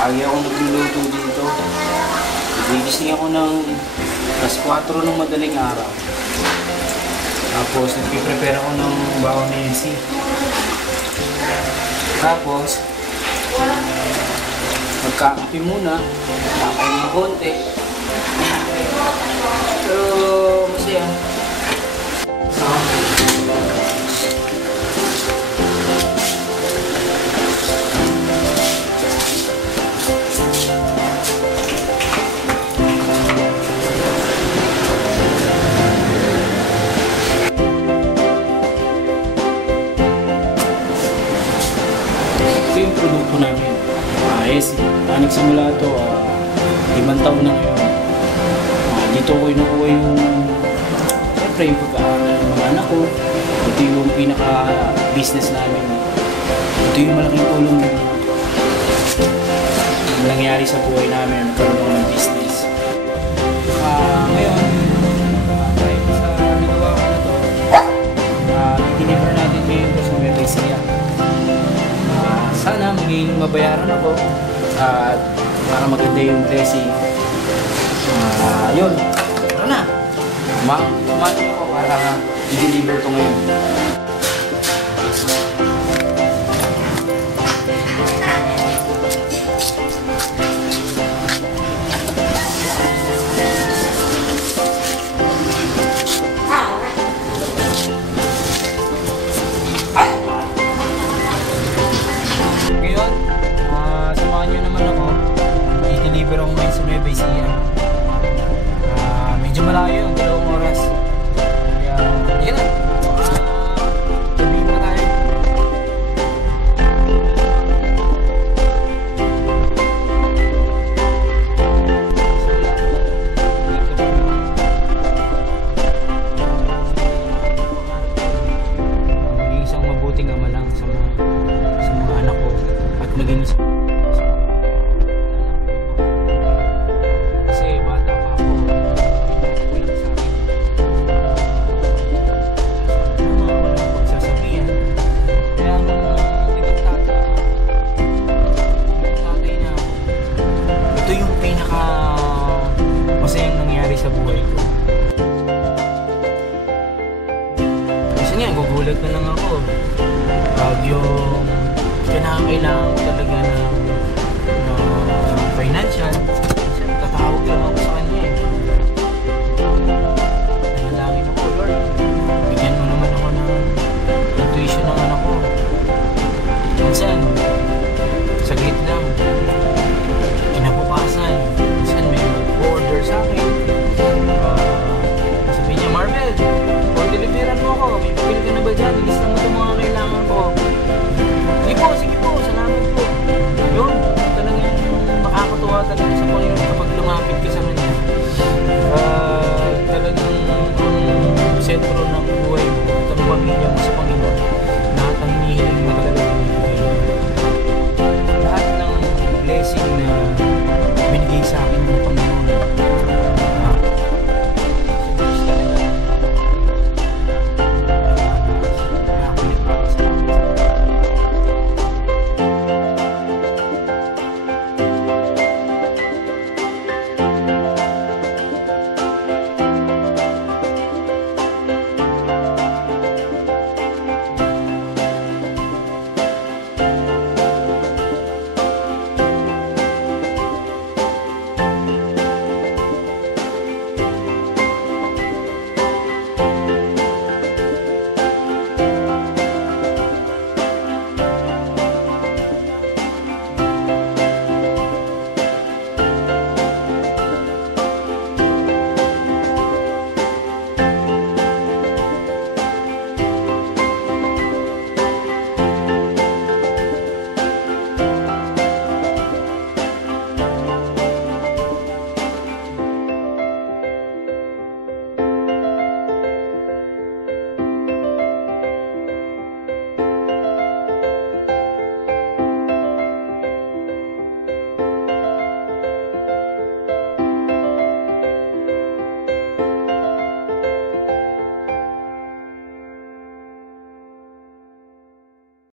Lagi ako nagluluto dito. Gigising ako ng alas 4 ng madaling araw. Tapos, nagpiprepare ako ng baon ni Yancy. Tapos, magkakape muna. Kakain ng konti. Pero, masaya. Yung produkto namin. Nagsimula ito, 5 taon na ngayon. Dito ko inukuha yung, siyempre yung pagkaaral ng mga anak ko. Ito yung pinaka-business namin. Ito yung malaking tulong na nangyari sa buhay namin, nagkaroon ng business. Ngayon, dahil sa nagawa ko na ito, i-deliver natin ngayon sa Nueva Ecija. Sana maging mabayaran ako at para maganda yung blessing. Yun, tara na. Kumain ako para i-deliver ito ngayon. Samahan nyo naman ako. I-deliver ako ngayon sa Nueva Ecija. Medyo malayo, 2 oras. Kaya, yun na. Sabihin na tayo. Maging isang mabuting ama lang sa mga anak ko. At maging isang masayang nangyari sa buhay ko. Kasi nga, gugulat na lang ako. Pag yung kinakailangan ko talaga ng financial, tatawag lang ako sa kanya eh. Nanalangin ako, Lord, bigyan mo naman ako ng tuition ng anak ko. Minsan, saglit lang. Kinabukasan, minsan may order sa akin. Sabi niya, Marvel, kung deliveran mo ako, may pabili ka na ba dyan? Ilista mo itong mga kailangan ko. Sige po, salamat po. Yun, talaga yung makakatuwa talaga sa Panginoon kapag lumapit ka sa